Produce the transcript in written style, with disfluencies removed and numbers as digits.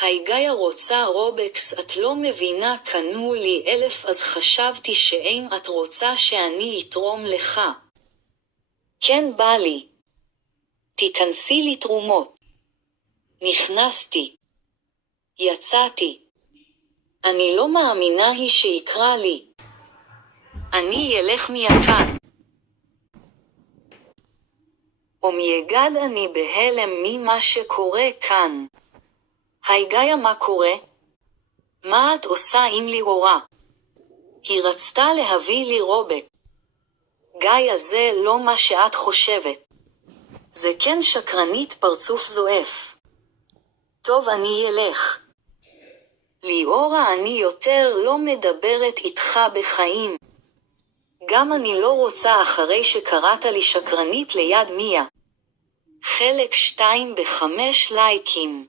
היי רוצה רובקס, את לא מבינה, קנו לי 1,000 אז חשבתי שאם את רוצה שאני אתרום לך. כן בא לי. תיכנסי לי תרומות. נכנסתי. יצאתי. אני לא מאמינה היא שיקרא לי. אני ילך מכאן. ומייגד אני בהלם ממה שקורה כאן. היי מה קורה? מה את עושה עם ליאורה? היא רצתה להביא לי רובק. גיא זה לא מה שאת חושבת. זה כן שקרנית פרצוף זועף. טוב אני אלך. ליאורה אני יותר לא מדברת איתך בחיים. גם אני לא רוצה אחרי שקראת לי שקרנית ליד מיה. חלק 2 ב5 לייקים.